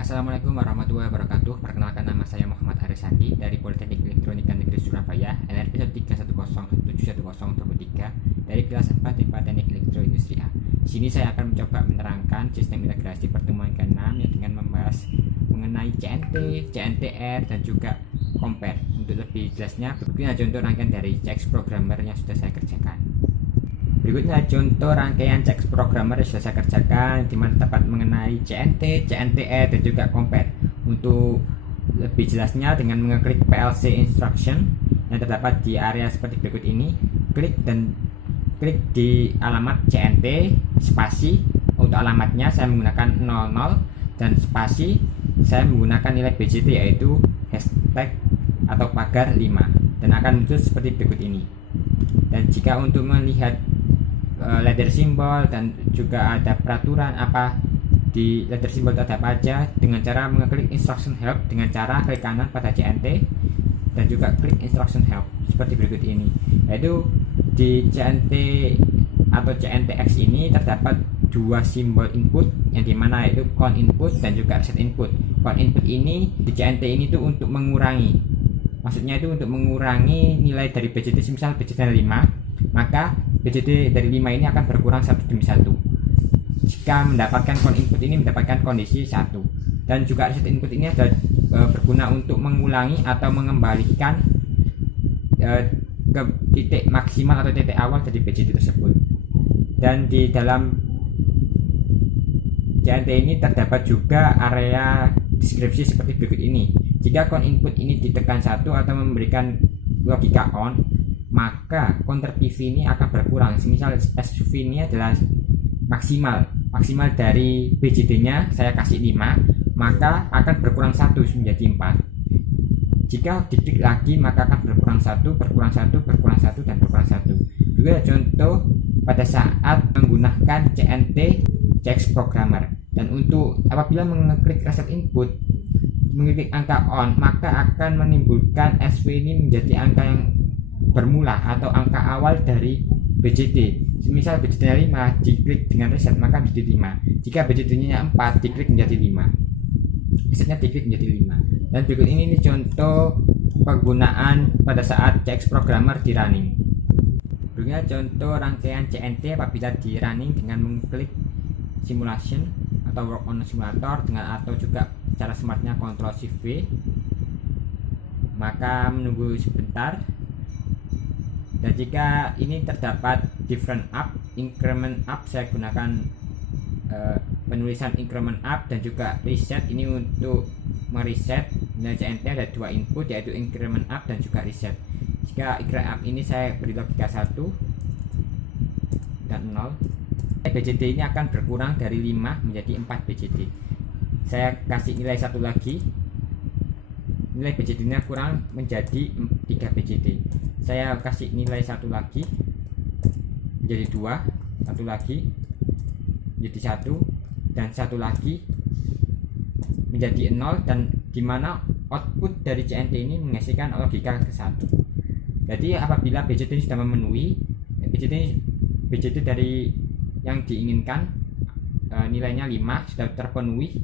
Assalamualaikum warahmatullahi wabarakatuh. Perkenalkan, nama saya Muhammad Arisandi dari Politeknik Elektronika Negeri Surabaya, NRP 131071023 dari kelas 4 IPA Teknik Elektro Industri A. Di sini saya akan mencoba menerangkan sistem integrasi pertemuan ke-6 yang dengan membahas mengenai CNT, CNTR dan juga compare. Untuk lebih jelasnya, berikutnya contoh rangkaian dari CX Programmer yang sudah saya kerjakan. Berikutnya contoh rangkaian CX Programmer yang sudah saya kerjakan, di mana dapat mengenai CNT, CNTR dan juga compare. Untuk lebih jelasnya dengan mengeklik PLC instruction yang terdapat di area seperti berikut ini, klik di alamat CNT spasi. Untuk alamatnya saya menggunakan 00 dan spasi saya menggunakan nilai BJT yaitu hashtag atau pagar 5 dan akan muncul seperti berikut ini. Dan jika untuk melihat ladder symbol dan juga ada peraturan apa di ladder symbol itu ada apa aja, dengan cara mengeklik instruction help dengan cara klik kanan pada CNT dan juga klik instruction help seperti berikut ini. Yaitu di CNT atau CNTX ini terdapat dua simbol input yang dimana yaitu count input dan juga reset input. Count input ini di CNT ini tuh untuk mengurangi, maksudnya itu untuk mengurangi nilai dari BJT. Misal BJT 5, maka BJT dari 5 ini akan berkurang satu demi satu. Jika mendapatkan count input ini mendapatkan kondisi 1. Dan juga reset input ini adalah berguna untuk mengulangi atau mengembalikan ke titik maksimal atau titik awal dari BJT tersebut. Dan di dalam CNT ini terdapat juga area deskripsi seperti berikut ini. Jika count input ini ditekan 1 atau memberikan logika on, maka counter PV ini akan berkurang. Misal SUV ini adalah maksimal dari BJT nya saya kasih 5, maka akan berkurang 1 menjadi 4. Jika diklik lagi maka akan berkurang 1, berkurang 1, berkurang 1 dan berkurang 1. Juga contoh pada saat menggunakan CNT CX Programmer. Dan untuk apabila mengeklik reset input, mengeklik angka on, maka akan menimbulkan SV ini menjadi angka yang bermula atau angka awal dari BJT. Misal BJT 5 diklik dengan reset maka menjadi 5. Jika BJT nya 4 diklik menjadi 5, resetnya diklik menjadi 5. Dan berikut ini contoh penggunaan pada saat CX Programmer di running. Berikutnya contoh rangkaian CNT apabila di running dengan mengklik simulation atau work on simulator dengan atau juga cara smartnya Ctrl Shift V, maka menunggu sebentar. Dan jika ini terdapat different up, increment up, saya gunakan penulisan increment up dan juga reset ini untuk mereset. Dan CNT ada dua input yaitu increment up dan juga reset. Jika increment up ini saya beri logika 1 dan 0, BJT ini akan berkurang dari 5 menjadi 4 BJT. Saya kasih nilai 1 lagi, nilai BJT nya kurang menjadi 3 BJT. Saya kasih nilai 1 lagi menjadi 2, 1 lagi menjadi 1 dan 1 lagi menjadi 0, dan dimana output dari CNT ini menghasilkan logika ke 1. Jadi apabila BJT ini sudah memenuhi, BJT dari yang diinginkan nilainya 5 sudah terpenuhi,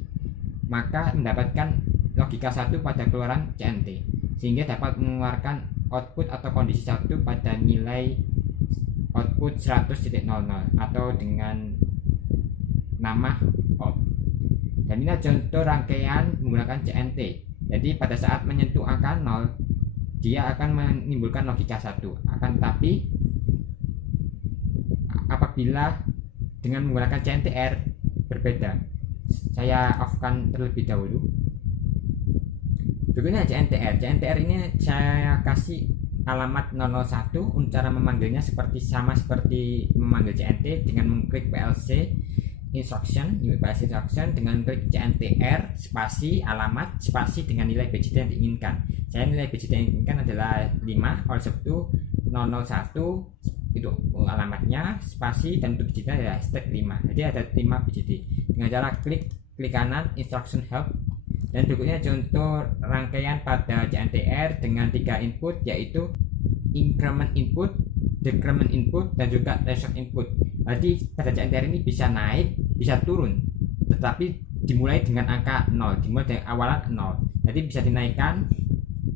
maka mendapatkan logika 1 pada keluaran CNT sehingga dapat mengeluarkan output atau kondisi 1 pada nilai output 100.00 atau dengan nama off. Dan ini contoh rangkaian menggunakan CNT. Jadi pada saat menyentuh angka 0 dia akan menimbulkan logika 1. Akan tetapi apabila dengan menggunakan CNTR berbeda. Saya off-kan terlebih dahulu. Berikutnya CNTR. CNTR ini saya kasih alamat 001. Untuk cara memanggilnya sama seperti memanggil CNT dengan mengklik PLC instruction dengan klik CNTR spasi alamat spasi dengan nilai BJT yang diinginkan. Saya nilai BJT yang diinginkan adalah 5, oleh sebab itu 001 itu alamatnya spasi dan untuk BJT adalah hashtag 5. Jadi ada 5 BJT dengan cara klik kanan instruction help. Dan berikutnya contoh rangkaian pada CNTR dengan 3 input yaitu increment input, decrement input dan juga reset input. Jadi pada CNTR ini bisa naik bisa turun, tetapi dimulai dengan angka 0, dimulai dari awalan 0. Jadi bisa dinaikkan,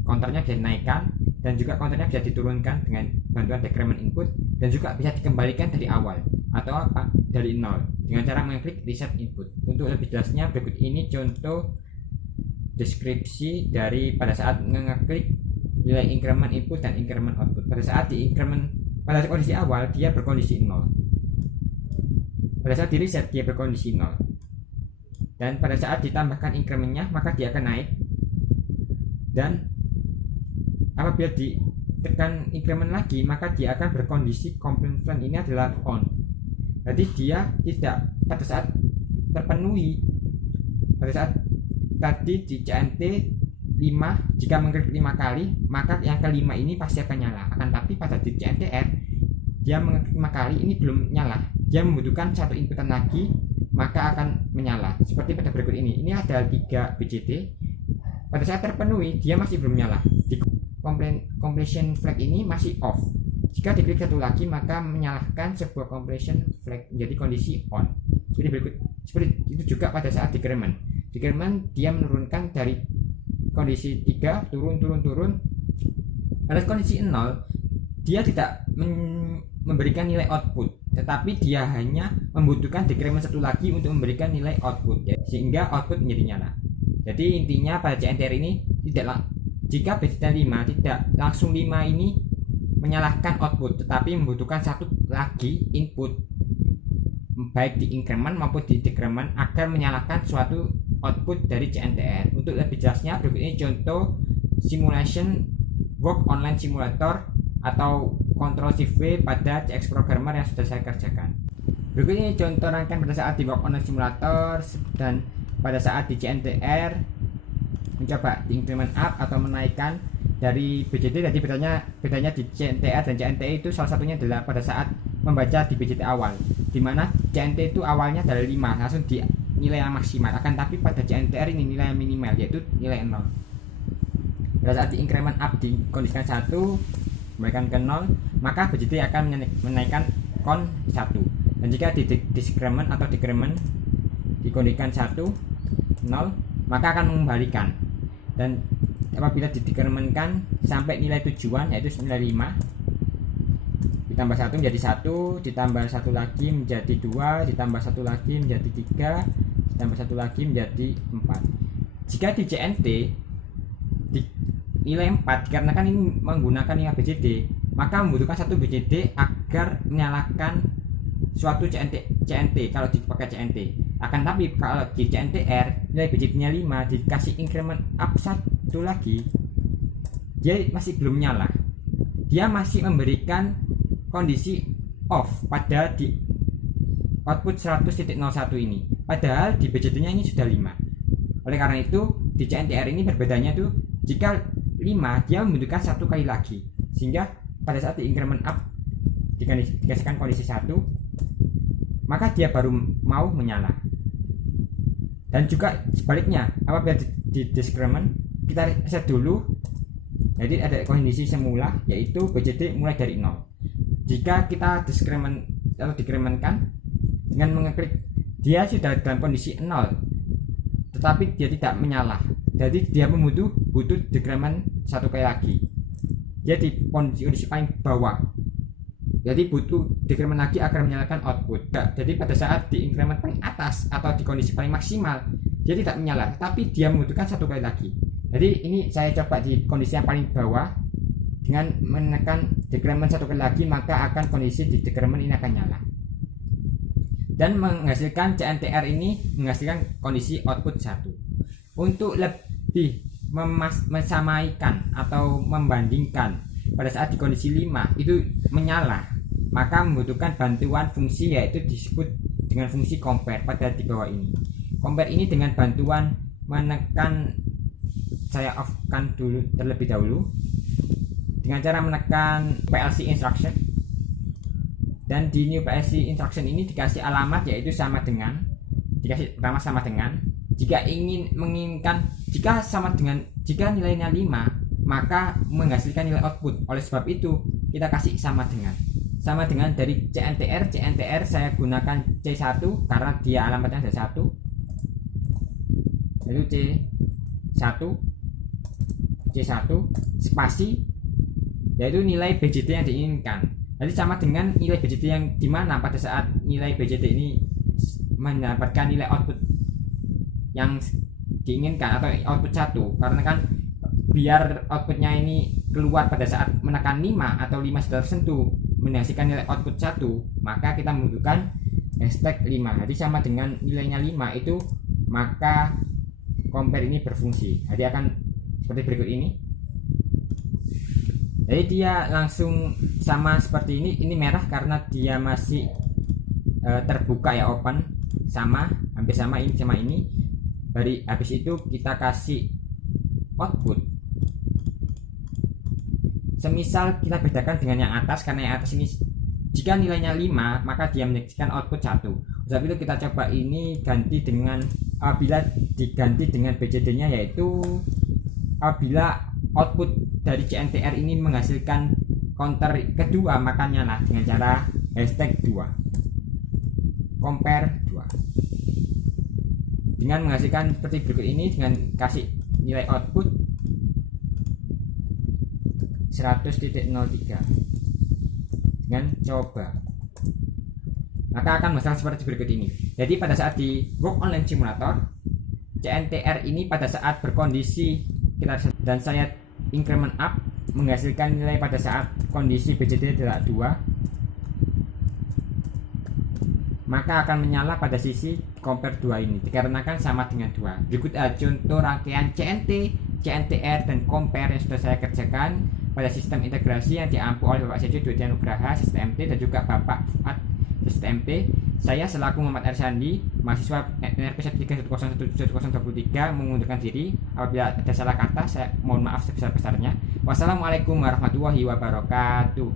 counternya bisa dinaikkan, dan juga counternya bisa diturunkan dengan bantuan decrement input, dan juga bisa dikembalikan dari awal atau apa dari 0 dengan cara mengklik reset input. Untuk lebih jelasnya berikut ini contoh deskripsi dari pada saat mengeklik nilai increment input dan increment output. Pada saat di increment, pada kondisi awal dia berkondisi 0, pada saat di reset dia berkondisi 0, dan pada saat ditambahkan incrementnya maka dia akan naik, dan apabila ditekan increment lagi maka dia akan berkondisi complement flank ini adalah on. Jadi dia tidak pada saat terpenuhi, pada saat tadi di CNT 5, jika mengklik 5 kali maka yang kelima ini pasti akan nyala. Akan tapi pada di CNTR dia mengklik 5 kali ini belum nyala, dia membutuhkan satu inputan lagi maka akan menyala. Seperti pada berikut ini ada 3 BJT, pada saat terpenuhi dia masih belum nyala, di completion flag ini masih off. Jika diklik satu lagi maka menyalakan sebuah completion flag menjadi kondisi on. Seperti itu juga pada saat decrement dia menurunkan dari kondisi 3 turun. Pada kondisi 0 dia tidak memberikan nilai output, tetapi dia hanya membutuhkan decrement satu lagi untuk memberikan nilai output, sehingga output menjadi nyala. Jadi intinya pada CNTR ini jika BJT 5 tidak langsung 5 ini menyalahkan output, tetapi membutuhkan satu lagi input baik di increment maupun di decrement agar menyalakan suatu output dari CNTR. Untuk lebih jelasnya berikut ini contoh simulation work online simulator atau control shift V pada CX programmer yang sudah saya kerjakan. Berikut ini contoh rangkaian pada saat di work online simulator dan pada saat di CNTR mencoba di increment up atau menaikkan dari BJT. Jadi bedanya di CNTR dan CNTI itu salah satunya adalah pada saat membaca di BJT awal, dimana CNT itu awalnya dari 5 langsung di nilai yang maksimal, akan tapi pada CNTR ini nilai yang minimal yaitu nilai 0. Pada saat di increment up dikondisikan 1 kembalikan ke 0 maka BJT akan menaikkan con 1, dan jika di decrement atau decrement dikondisikan 1 0 maka akan mengembalikan, dan apabila didecrementkan sampai nilai tujuan yaitu nilai 5 ditambah 1 menjadi 1, ditambah 1 lagi menjadi 2, ditambah 1 lagi menjadi 3, ditambah 1 lagi menjadi 4. Jika di CNT di nilai 4 dikarenakan ini menggunakan nilai BJT, maka membutuhkan satu BJT agar menyalakan suatu CNT kalau dipakai CNT. Akan tapi kalau di CNTR nilai BJT-nya 5 dikasih increment up 1 lagi, dia masih belum nyala, dia masih memberikan kondisi off pada di output 100.01 ini, padahal di BJT-nya ini sudah 5. Oleh karena itu di CNTR ini berbedanya tuh, jika 5 dia membutuhkan satu kali lagi, sehingga pada saat di increment up dikasihkan kondisi 1 maka dia baru mau menyala. Dan juga sebaliknya, apabila di decrement kita reset dulu, jadi ada kondisi semula yaitu BJT mulai dari 0. Jika kita decrement atau decrementkan dengan mengeklik, dia sudah dalam kondisi 0 tetapi dia tidak menyala, jadi dia butuh decrement satu kali lagi, dia di kondisi paling bawah, jadi butuh decrement lagi agar menyalakan output. Jadi pada saat di increment paling atas atau di kondisi paling maksimal dia tidak menyala, tapi dia membutuhkan satu kali lagi. Jadi ini saya coba di kondisi yang paling bawah, dengan menekan decrement satu kali lagi maka akan kondisi di decrement ini akan nyala, dan menghasilkan CNTR ini menghasilkan kondisi output 1. Untuk lebih mensamaikan atau membandingkan pada saat di kondisi 5 itu menyala, maka membutuhkan bantuan fungsi yaitu disebut dengan fungsi compare pada di bawah ini. Compare ini dengan bantuan menekan, saya off-kan dulu terlebih dahulu dengan cara menekan PLC instruction, dan di new PLC instruction ini dikasih alamat yaitu sama dengan, dikasih pertama sama dengan, jika menginginkan jika sama dengan, jika nilainya 5 maka menghasilkan nilai output. Oleh sebab itu kita kasih sama dengan dari CNTR saya gunakan C1 karena dia alamatnya ada 1, yaitu C1 spasi yaitu nilai BJT yang diinginkan. Jadi sama dengan nilai BJT yang dimana pada saat nilai BJT ini mendapatkan nilai output yang diinginkan atau output 1, karena kan biar outputnya ini keluar pada saat menekan 5 atau 5 sudah tersentuh menghasilkan nilai output 1, maka kita membutuhkan hashtag 5. Jadi sama dengan nilainya 5 itu, maka compare ini berfungsi. Jadi akan seperti berikut ini. Jadi dia langsung sama seperti ini merah karena dia masih terbuka ya, open, sama hampir sama ini sama ini. Dari habis itu kita kasih output. Semisal kita bedakan dengan yang atas, karena yang atas ini jika nilainya 5 maka dia menyaksikan output 1. Sebab itu kita coba ini ganti dengan, apabila diganti dengan BJT-nya, yaitu apabila output dari CNTR ini menghasilkan counter kedua, maka nyala dengan cara hashtag 2 compare 2 dengan menghasilkan seperti berikut ini, dengan kasih nilai output 100.03 dengan coba, maka akan menghasilkan seperti berikut ini. Jadi pada saat di Walk Online Simulator, CNTR ini pada saat berkondisi kita dan saya increment up menghasilkan nilai pada saat kondisi BJT tidak 2, maka akan menyala pada sisi compare 2 ini dikarenakan sama dengan 2. Berikut contoh rangkaian CNT, CNTR dan compare yang sudah saya kerjakan pada sistem integrasi yang diampu oleh Bapak Sejo Dwi Nugraha Sistem MT dan juga Bapak Fuad Sistem MT. Saya selaku Muhammad Ersandi, mahasiswa NRP 130171023 mengundurkan diri. Apabila ada salah kata, saya mohon maaf sebesar-besarnya. Wassalamualaikum warahmatullahi wabarakatuh.